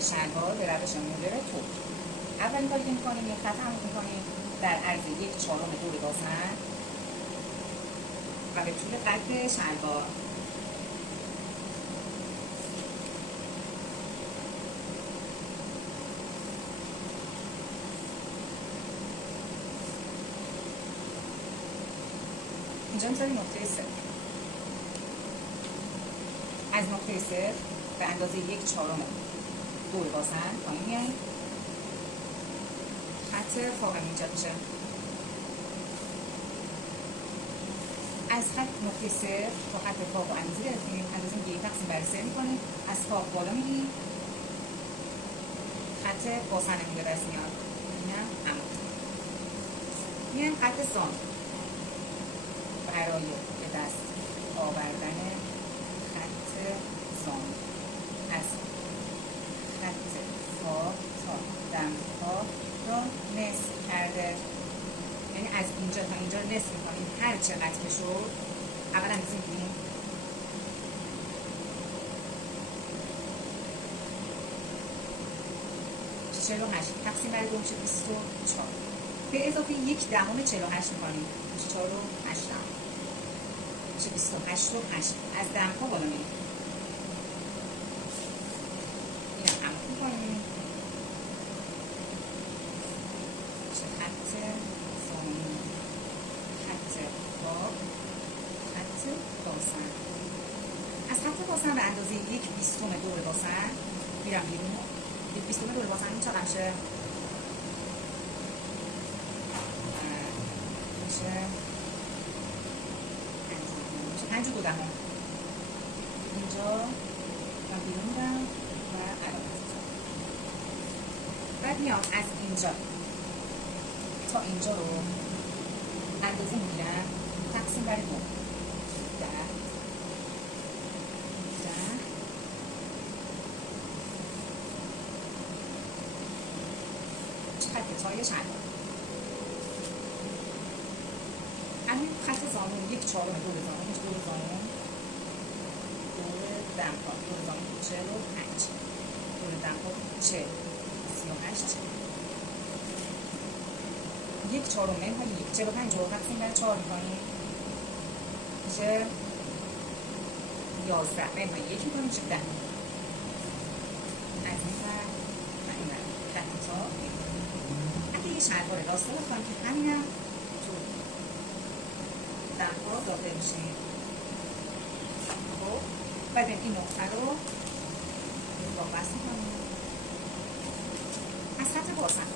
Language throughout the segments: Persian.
شلوار به روش مدل ترک. اولین کاری که میکنیم یک خط عمود میکنیم در عرض 1/4 دور بازن و به طول قد شلوار. اینجا میذاریم نقطه صفر. از نقطه صفر به اندازه 1/4 دور بازن پایین میاییم. خط فاقم ایجاد میشه. از خط نقطه صفر تا خط فاق و اندازه گرفتیم. اندازه میگه 1/3 میکنیم. از فاق بالا میریم. خط باسنمون به دست میاد. اینم عمود. میایم خط زان برای به دست آوردن خط زان از خط فاق تا دمپا را نصف کرده. یعنی از اینجا تا اینجا نصف میکنیم. هر چقدر که شد اولا میگیم 48 تقسیم بر 2 میشه 24. به اضافه 1/10 48 میکنیم. 4 و 8 میشه 28 و 8. از دمپا بالا میریم. اینم عمود میکنیم. میشه خط زمین، خط فاق، خط باسن. از خط باسن به اندازه 1/20 دور باسن میرم بیرون. 1/20 دور باسن چقدر میشه؟ میشه 5/2. اینجا من بیرون میرم و علامت میزنم. بعد میام از اینجا تا اینجا رو اندازه میگیرم. تقسیم بر 2 خط تای شلوار. همین خط زانون 1/4 دور زانون میشه دور زانون، دور دمپا، دور زانون 45، دور دمپا 40، 38، 1/4 منهای 45 رو تقسیم بر 4 میکنیم میشه 11 منهای 1 میکنیم میشه 10. از این ور و این ور خط تا اگه یه شلوار راستا بخوایم که همینم تو دمپا داخل میشیم. خب بعد این نقطه رو با بست میکنیم. از خط باسن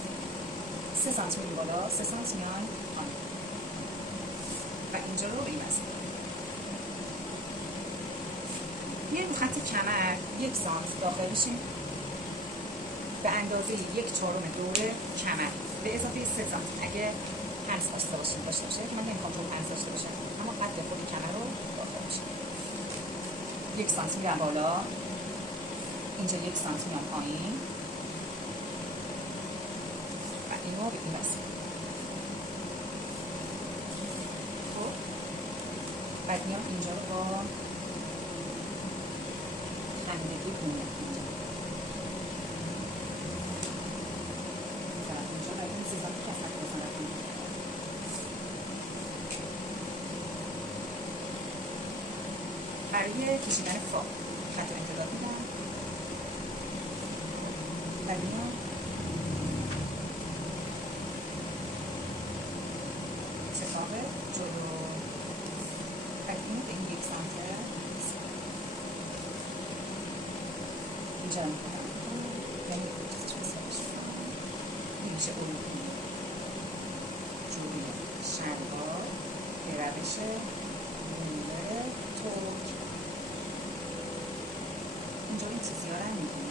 3 سانتی میریم بالا، 3 سانتی میان پایین و اینجا رو به این بست میکنیم. میایم تو خط کمر 1 سانت داخل میشیم به اندازه 1/4 دور کمر به اضافه 3 سانتی. اگه پنس داشته باشه که من نمیخوام چون پنس داشته باشه، اما قد خود کمر رو داخل میشه. 1 سانتی میرم بالا، اینجا 1 سانتی میام پایین و این رو به این بست. خب بعد میام اینجا رو با خندگی بونم برای کشیدن فاق خط رو امتداد میدم و میام شتاب جلو و این به این 1 سانته اینجا رو میکنم. این میشه اروپی جوری شلوار به روش مدل ترک. اینجا این چیزی ها رو میکنم.